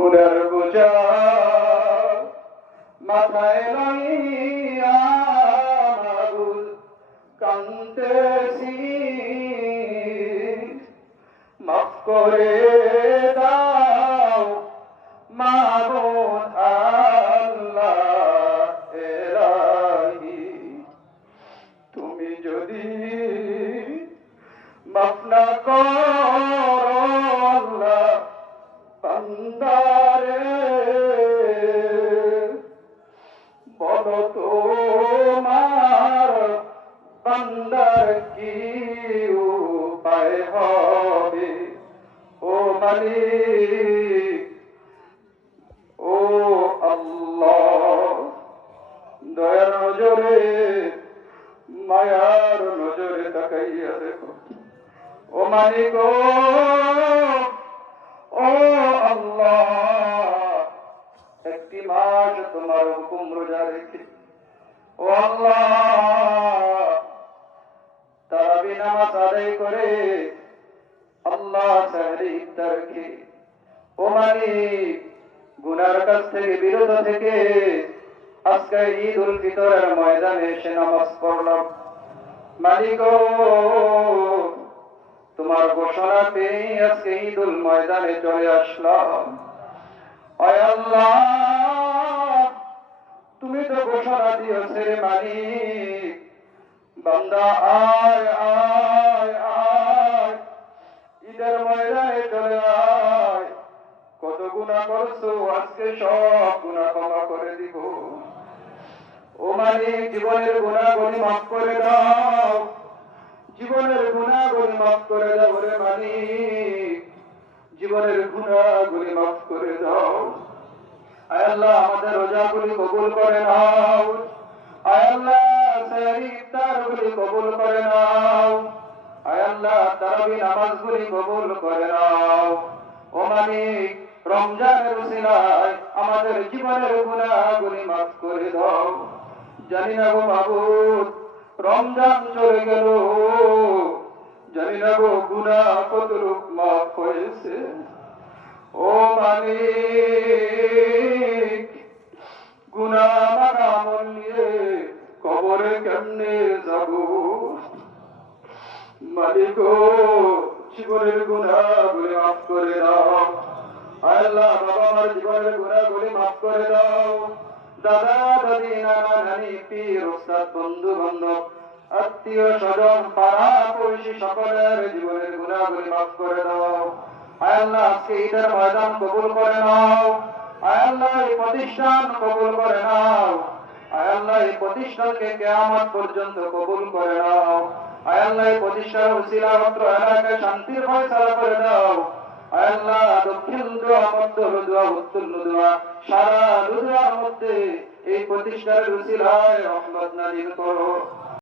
গুণের বোঝা মাথায় লইয়া মাগুল কান্তেছি মাফ করে এলাহি তুমি যদি বান্দারে বলো তোমার ও ও আল্লাহ দয়ার মায়ার নজরে তাকাইয়া দেখো। ও মালিক তোমার হুকুম রোজা রেখে ও আল্লাহ নামাজ আদায় করে আল্লাহ ও গুনার কাছ থেকে বিরত থেকে আজকে ঈদ উল ফিতরের ময়দানে এসে নামাজ পড়লাম মালিক তোমার ঘোষণা পেয়ে আজকে ঈদ উল ময়দানে চলে আসলাম আয় আল্লাহ তুমি তো ঘোষণা দিয়েছে রে মালিক বান্দা, আয় আয় আয়। ঈদের ময়দানে চলে আয়। কত গুণা করছ, আজকে সব গুণা ক্ষমা করে দিব। ও মালিক, জীবনের গুণাগুলি মাফ করে দাও। জীবনের গুণাগুলি মাফ করে দাও রে মালিক। জীবনের গুণাগুলি মাফ করে দাও। আল্লাহ, আমাদের রোজাগুলি কবুল করে নাও। আল্লাহ, সেহরি ইফতারগুলি কবুল করে নাও। আল্লাহ, তারাবি নামাজগুলি কবুল করে নাও। ও মালিক, রমজানের উসিলায় আমাদের জীবনের গুণাগুলি মাফ করে দাও। জানি না গো মাবুদ, রমজান চলে গেল। জানি না গো গুণা কত রূপ মাফ হয়েছে। ও মালিক মালিক জীবনের গুণা গুলি মাফ করে দাও। আল্লাহ বাবা আমার জীবনের গুণা গুলি মাফ করে দাও। দাদা, দাদি, নানা, নানি, পীর, ওস্তাদ বন্ধু বান্ধব আত্মীয় স্বজন, পাড়া পড়শি সকলের জীবনের গুণাগুলি মাফ করে দাও। আল্লাহ, আজকে ঈদের ময়দান কবুল করে নাও। আল্লাহ, এই প্রতিষ্ঠান কবুল করে নাও। আল্লাহ, এই প্রতিষ্ঠানকে কেয়ামত পর্যন্ত কবুল করে নাও। আয় প্রতিষ্ঠার উসিলা মাত্র এলাকায় শান্তির ফয়সালা করে দাও। আয়াল্লাহ দক্ষিণ দোয়া মধ্য দোয়া, উত্তর দোয়া, সারা রুদুয়ার মধ্যে এই প্রতিষ্ঠার উসিলায় রহমত নাজিল করো।